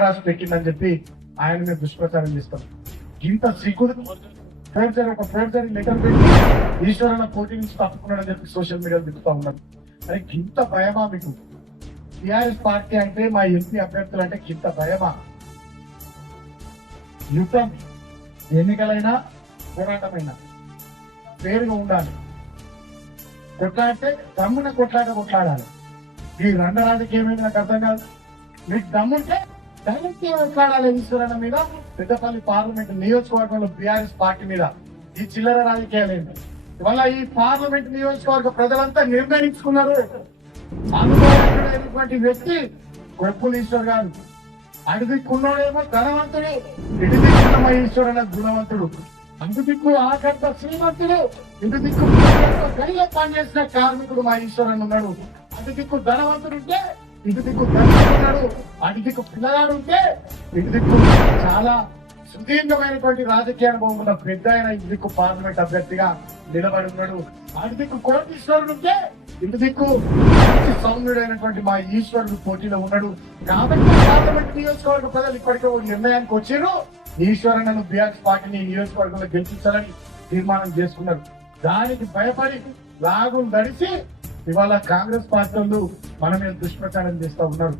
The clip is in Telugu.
రాష్ట్రం ఎక్కిందని చెప్పి ఆయన మీద దుష్ప్రచారం చేస్తాం. ఇంత సిగ్గుడు ఒక ఫోర్జరీ లెటర్ పెట్టి ఈశ్వరన్న పోటీ నుంచి తప్పుకున్నాడని చెప్పి సోషల్ మీడియాలో తిప్పుతా ఉన్నారు. అరే ఇంత భయమా మీకు? టిఆర్ఎస్ పార్టీ అంటే మా ఎంపీ అభ్యర్థులు అంటే ఇంత భయమా? యుద్ధం ఎన్నికలైనా పోరాటమైనా పేరుగా ఉండాలి. కొట్లాడితే దమ్మున కొట్లాడాలి. ఈ రండ రాజకీయమైనా నాకు అర్థం కాదు. మీకు దమ్ముంటే డైరెక్ట్ కొట్లాడాలి. ఈశ్వరన్న మీద, పెద్దపల్లి పార్లమెంట్ నియోజకవర్గంలో బీఆర్ఎస్ పార్టీ మీద ఈ చిల్లర రాజకీయాలు ఏంటి? ఇవాళ ఈ పార్లమెంట్ నియోజకవర్గ ప్రజలంతా నిర్ణయించుకున్నారు. అనుభవమైనటువంటి వ్యక్తి కొప్పుల ఈశ్వర్ గారు. అడిదిక్కున్నాడేమో ధనవంతుడు, ఇటు దిక్కున్న ఈశ్వరన్న గుణవంతుడు. అందు దిక్కు ఆకర్త శ్రీమంతుడు, ఇటు దిక్కు గడిలో పనిచేసిన కార్మికుడు మా ఈశ్వరన్న ఉన్నాడు. అటు దిక్కు ధనవంతుడు ఉంటే ఇటు దిక్కు ధనవంతుడు, అటు దిక్కు పిల్లగాడు ఉంటే ఇటు దిక్కు చాలా సుదీర్ఘమైనటువంటి రాజకీయ అనుభవం ఉన్న పెద్ద ఆయన ఇటు దిక్కు పార్లమెంట్ అభ్యర్థిగా నిలబడి ఉన్నాడు. అటు దిక్కు కోటీశ్వరుడు ఉంటే ఇటు దిక్కు సౌమ్యుడైనటువంటి మా ఈశ్వరుడు పోటీలో ఉన్నాడు. కాబట్టి పార్లమెంట్ నియోజకవర్గ ప్రజలు ఇప్పటికే ఒక నిర్ణయానికి వచ్చారు. ఈశ్వరన్నను బీఆర్ఎస్ పార్టీని నియోజకవర్గంలో గెలిపించాలని తీర్మానం చేసుకున్నారు. దానికి భయపడి లాగులు దడిసి ఇవాళ కాంగ్రెస్ పార్టీ వాళ్ళు మన మీద దుష్ప్రచారం చేస్తూ ఉన్నారు.